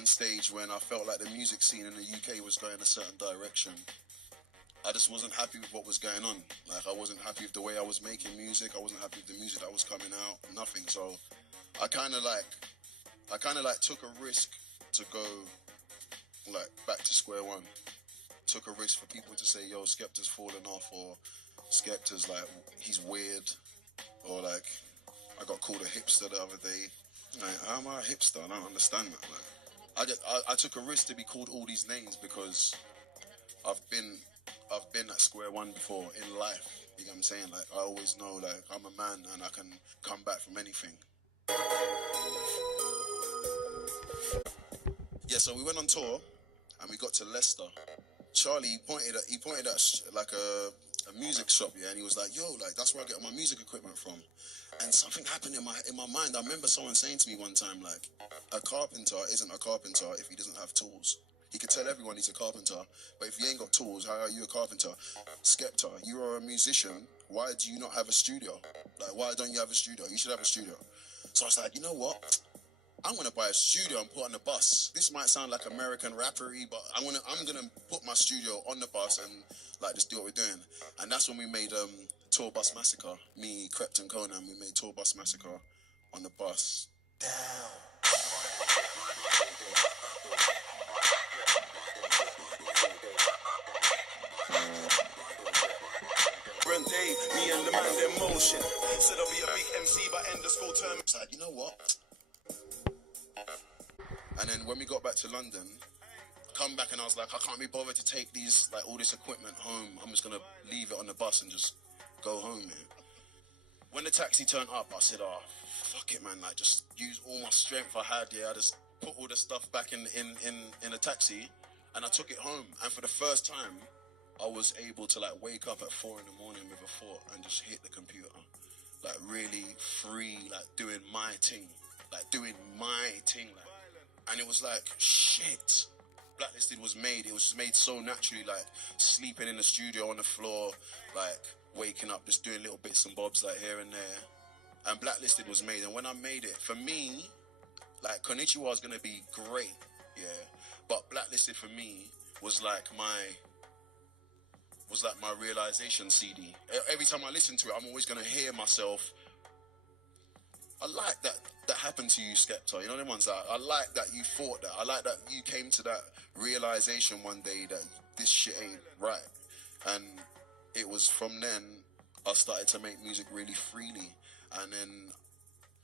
one stage when I felt like the music scene in the UK was going a certain direction. I just wasn't happy with what was going on. Like, I wasn't happy with the way I was making music. I wasn't happy with the music that was coming out. Nothing. So I kind of like took a risk to go like back to square one. Took a risk for people to say, yo, Skepta's fallen off, or Skepta's like, he's weird, or like, I got called a hipster the other day. Like, how am I a hipster? I don't understand that. Like, I took a risk to be called all these names because I've been at square one before in life. You know what I'm saying? Like, I always know, like, I'm a man and I can come back from anything. Yeah, so we went on tour and we got to Leicester. Charlie pointed at like a music shop, yeah, and he was like, yo, like, that's where I get my music equipment from. And something happened in my mind. I remember someone saying to me one time, like, a carpenter isn't a carpenter if he doesn't have tools. He could tell everyone he's a carpenter, but if you ain't got tools, how are you a carpenter? Skepta, you are a musician. Why do you not have a studio? Like, why don't you have a studio? You should have a studio. So I was like, you know what? I'm gonna buy a studio and put on the bus. This might sound like American rappery, but I'm gonna put my studio on the bus and like just do what we're doing. And that's when we made Tour Bus Massacre. Me, Krept and Conan, we made Tour Bus Massacre on the bus. Down. Day, me and the man, their motion. Said I'll be a big MC by end of school term. It's like, you know what? And then when we got back to London, come back and I was like, I can't be bothered to take these, like, all this equipment home. I'm just gonna leave it on the bus and just go home, man. When the taxi turned up, I said, oh, fuck it, man. Like, just use all my strength I had, yeah. I just put all the stuff back in the taxi and I took it home. And for the first time, I was able to like wake up at 4 a.m. with a thought and just hit the computer, like really free, like doing my thing, like, and it was like, shit, Blacklisted was made. It was made so naturally, like sleeping in the studio on the floor, like waking up, just doing little bits and bobs like here and there, and Blacklisted was made. And when I made it, for me, like, Konnichiwa was gonna be great, yeah, but Blacklisted for me was like my realization CD. Every time I listen to it, I'm always going to hear myself. I like that happened to you, Skepta. You know, the ones that I like that you thought that. I like that you came to that realization one day that this shit ain't right. And it was from then I started to make music really freely. And then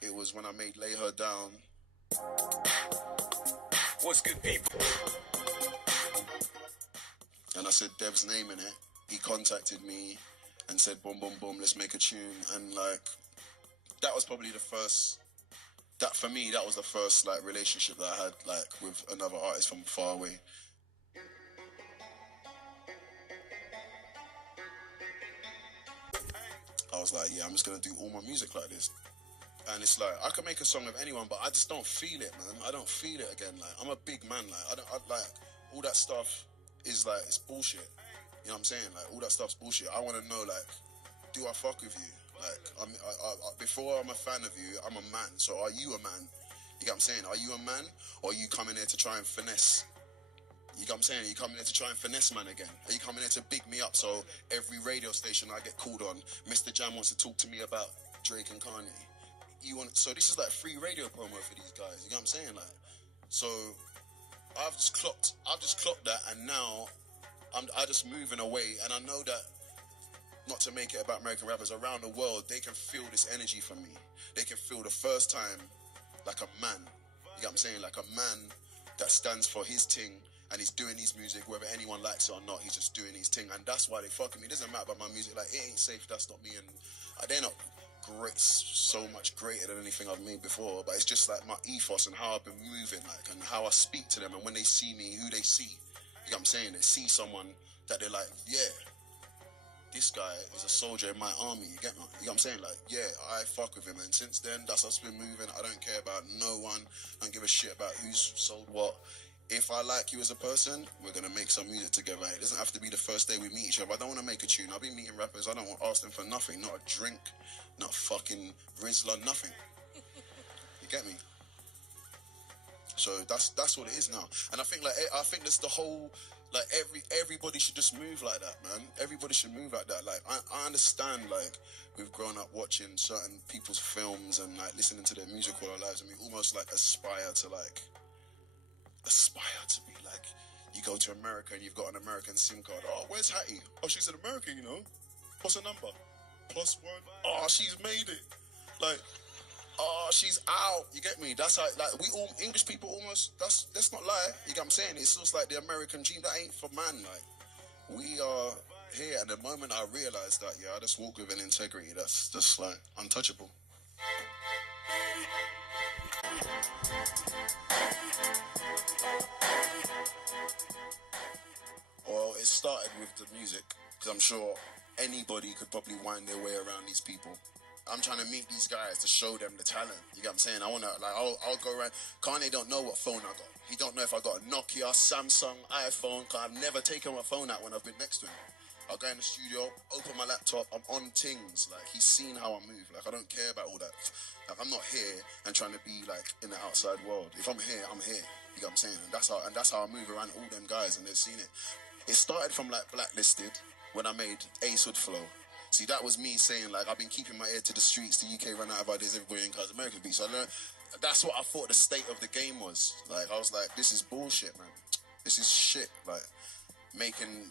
it was when I made Lay Her Down. What's good, people? And I said Dev's name in it. He contacted me and said, boom, boom, boom, let's make a tune. And like, that was probably the first, for me, that was the first like relationship that I had like with another artist from far away. I was like, yeah, I'm just gonna do all my music like this. And it's like, I can make a song with anyone, but I just don't feel it, man. I don't feel it again. Like, I'm a big man. Like, I like, all that stuff is like, it's bullshit. You know what I'm saying? Like, all that stuff's bullshit. I want to know, like, do I fuck with you? Like, before I'm a fan of you, I'm a man. So are you a man? You get what I'm saying? Are you a man? Or are you coming here to try and finesse? You get what I'm saying? Are you coming here to try and finesse man again? Are you coming here to big me up so every radio station I get called on, Mr. Jam wants to talk to me about Drake and Kanye? So this is like free radio promo for these guys. You get what I'm saying? Like, so I've just clocked that, and now I'm just moving away, and I know that, not to make it about American rappers, around the world, they can feel this energy from me. They can feel the first time like a man. You get what I'm saying? Like a man that stands for his thing, and he's doing his music, whether anyone likes it or not, he's just doing his thing, and that's why they fuck with me. It doesn't matter about my music, like, it ain't safe, that's not me, and they're not great, so much greater than anything I've made before, but it's just like my ethos and how I've been moving, like, and how I speak to them, and when they see me, who they see. You know what I'm saying? They see someone that they're like, yeah, this guy is a soldier in my army. You get me? You know what I'm saying? Like, yeah, I fuck with him. And since then, that's us been moving. I don't care about no one. I don't give a shit about who's sold what. If I like you as a person, we're going to make some music together. It doesn't have to be the first day we meet each other. I don't want to make a tune. I'll be meeting rappers. I don't want to ask them for nothing. Not a drink, not fucking Rizzler, nothing. You get me? So that's what it is now. And I think that's the whole, like, everybody should just move like that, man. Everybody should move like that. Like, I understand, like, we've grown up watching certain people's films and like listening to their music all our lives, and we almost like aspire to be like, you go to America and you've got an American SIM card. Oh, where's Hattie? Oh, she's in America, you know. What's her number? +1. Oh, she's made it. Like, oh, she's out. You get me? That's how, like, we all, English people almost, let's not lie. You get what I'm saying? It's just like the American dream. That ain't for man. Like, we are here. And the moment I realized that, yeah, I just walk with an integrity that's just like untouchable. Well, it started with the music, because I'm sure anybody could probably wind their way around these people. I'm trying to meet these guys to show them the talent. You get what I'm saying? I wanna, like, I'll go around. Kanye don't know what phone I got. He don't know if I got a Nokia, Samsung, iPhone, because I've never taken my phone out when I've been next to him. I'll go in the studio, open my laptop, I'm on things. Like, he's seen how I move. Like, I don't care about all that. Like, I'm not here and trying to be, like, in the outside world. If I'm here, I'm here. You get what I'm saying? And that's how I move around all them guys, and they've seen it. It started from, like, Blacklisted, when I made Ace Hood Flow. See, that was me saying, like, I've been keeping my ear to the streets. The UK ran out of ideas, everybody in cars, American beats. So I learned, that's what I thought the state of the game was. Like, I was like, this is bullshit, man. This is shit. Like, making,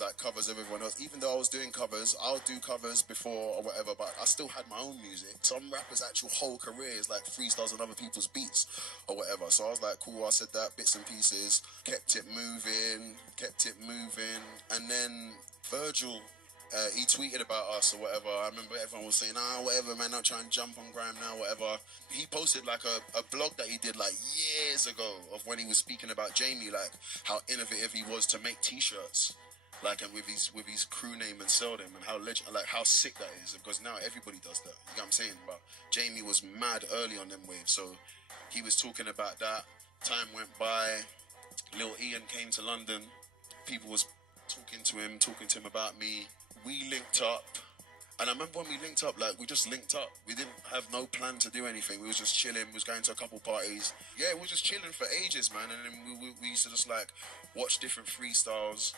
like, covers of everyone else. Even though I was doing covers, I'll do covers before or whatever, but I still had my own music. Some rappers' actual whole career is like freestyles on other people's beats or whatever. So I was like, cool, I said that, bits and pieces, kept it moving. And then Virgil, he tweeted about us or whatever. I remember everyone was saying, whatever, man, don't try and jump on Graham now, whatever. He posted like a blog that he did like years ago of when he was speaking about Jamie, like how innovative he was to make t-shirts. Like, and with his crew name and sell them, and how sick that is, because now everybody does that. You know what I'm saying? But Jamie was mad early on them waves, so he was talking about that. Time went by, Lil Ian came to London, people was talking to him about me. We linked up, and I remember when we linked up, like, we just linked up. We didn't have no plan to do anything. We was just chilling. We was going to a couple parties. Yeah, we was just chilling for ages, man. And then we used to just like watch different freestyles.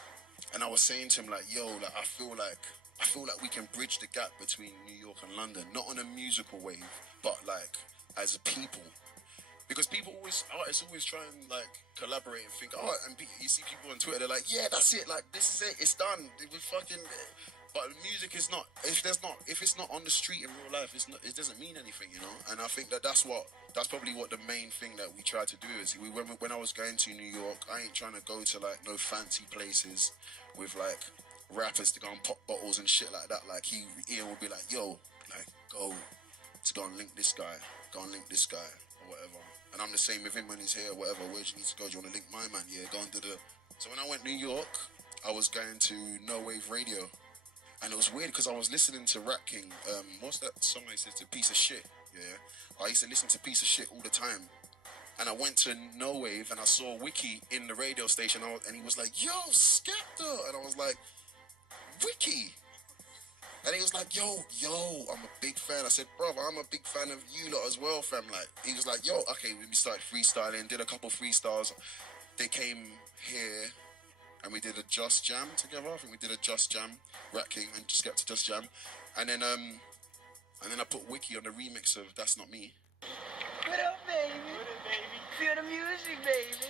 And I was saying to him, like, yo, like, I feel like we can bridge the gap between New York and London, not on a musical wave, but like as a people. Because artists always try and like collaborate and think, and you see people on Twitter, they're like, yeah, that's it, like, this is it, it's done. We fucking. But music is not. If it's not on the street in real life, it doesn't mean anything, you know. And I think that's probably what the main thing that we try to do is. When I was going to New York, I ain't trying to go to like no fancy places with like rappers to go and pop bottles and shit like that. Like Ian would be like, yo, like, go and link this guy, or whatever. And I'm the same with him when he's here, or whatever. Where do you need to go? Do you want to link my man? Yeah, go and do the. So when I went to New York, I was going to No Wave Radio. And it was weird because I was listening to Rat King. What's that song I said? "A Piece of Shit." Yeah, I used to listen to "Piece of Shit" all the time. And I went to No Wave and I saw Wiki in the radio station, and he was like, "Yo, Skepta," and I was like, "Wiki." And he was like, yo, I'm a big fan. I said, brother, I'm a big fan of you lot as well, fam. Like, he was like, yo, okay, we started freestyling, did a couple freestyles. They came here and we did a Just Jam together. I think we did a Just Jam, Rat King and Skepta Just Jam. And then I put Wiki on the remix of That's Not Me. What up, baby? What up, baby? Feel the music, baby.